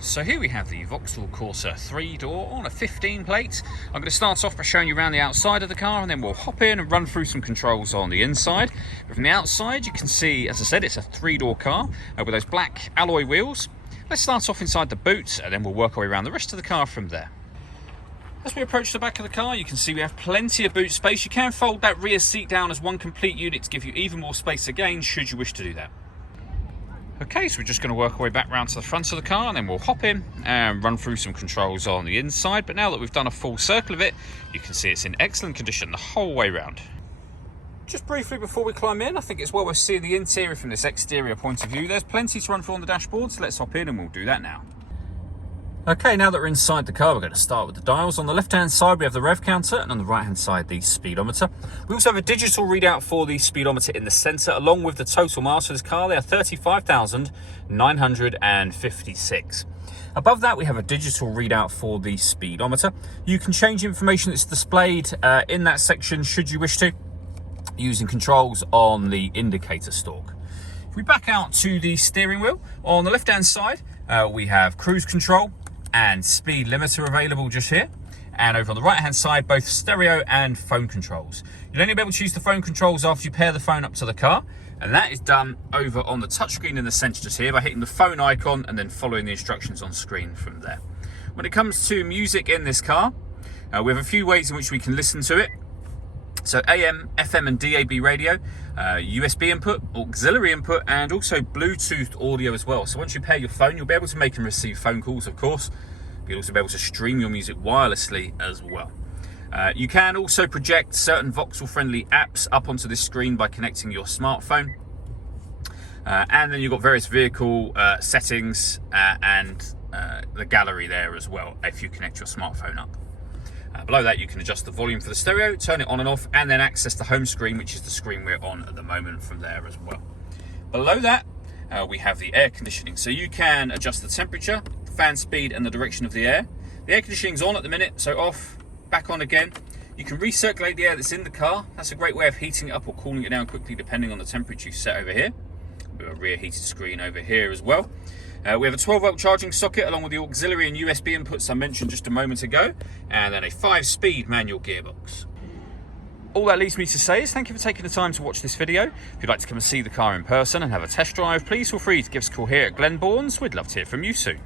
So here we have the Vauxhall Corsa 3-door on a 15 plate. I'm going to start off by showing you around the outside of the car, and then we'll hop in and run through some controls on the inside. But from the outside you can see, as I said, it's a 3-door car with those black alloy wheels. Let's start off inside the boot and then we'll work our way around the rest of the car from there. As we approach the back of the car, you can see we have plenty of boot space. You can fold that rear seat down as one complete unit to give you even more space again, should you wish to do that. Okay, so we're just going to work our way back round to the front of the car, and then we'll hop in and run through some controls on the inside. But now that we've done a full circle of it, you can see it's in excellent condition the whole way round. Just briefly before we climb in, I think it's well worth seeing the interior from this exterior point of view. There's plenty to run through on the dashboard, so let's hop in and we'll do that now. Okay, now that we're inside the car, we're going to start with the dials. On the left-hand side, we have the rev counter, and on the right-hand side, the speedometer. We also have a digital readout for the speedometer in the centre, along with the total miles for this car. They are 35,956. Above that, we have a digital readout for the speedometer. You can change information that's displayed in that section, should you wish to, using controls on the indicator stalk. If we back out to the steering wheel, on the left-hand side, we have cruise control and speed limiter available just here, and over on the right hand side both stereo and phone controls. You'll only be able to use the phone controls after you pair the phone up to the car, and that is done over on the touchscreen in the centre just here by hitting the phone icon and then following the instructions on screen from there. When it comes to music in this car, we have a few ways in which we can listen to it. So AM, FM and DAB radio, USB input, auxiliary input, and also Bluetooth audio as well. So once you pair your phone, you'll be able to make and receive phone calls, of course. You'll also be able to stream your music wirelessly as well. You can also project certain Vauxhall-friendly apps up onto this screen by connecting your smartphone. And then you've got various vehicle settings and the gallery there as well, if you connect your smartphone up. Below that, you can adjust the volume for the stereo, turn it on and off, and then access the home screen, which is the screen we're on at the moment from there as well. Below that, we have the air conditioning. So you can adjust the temperature, fan speed, and the direction of the air. The air conditioning's on at the minute, so off, back on again. You can recirculate the air that's in the car. That's a great way of heating it up or cooling it down quickly, depending on the temperature you set over here. We have a rear heated screen over here as well. We have a 12-volt charging socket along with the auxiliary and USB inputs I mentioned just a moment ago, and then a 5-speed manual gearbox. All that leaves me to say is thank you for taking the time to watch this video. If you'd like to come and see the car in person and have a test drive, please feel free to give us a call here at Glenbourne's. We'd love to hear from you soon.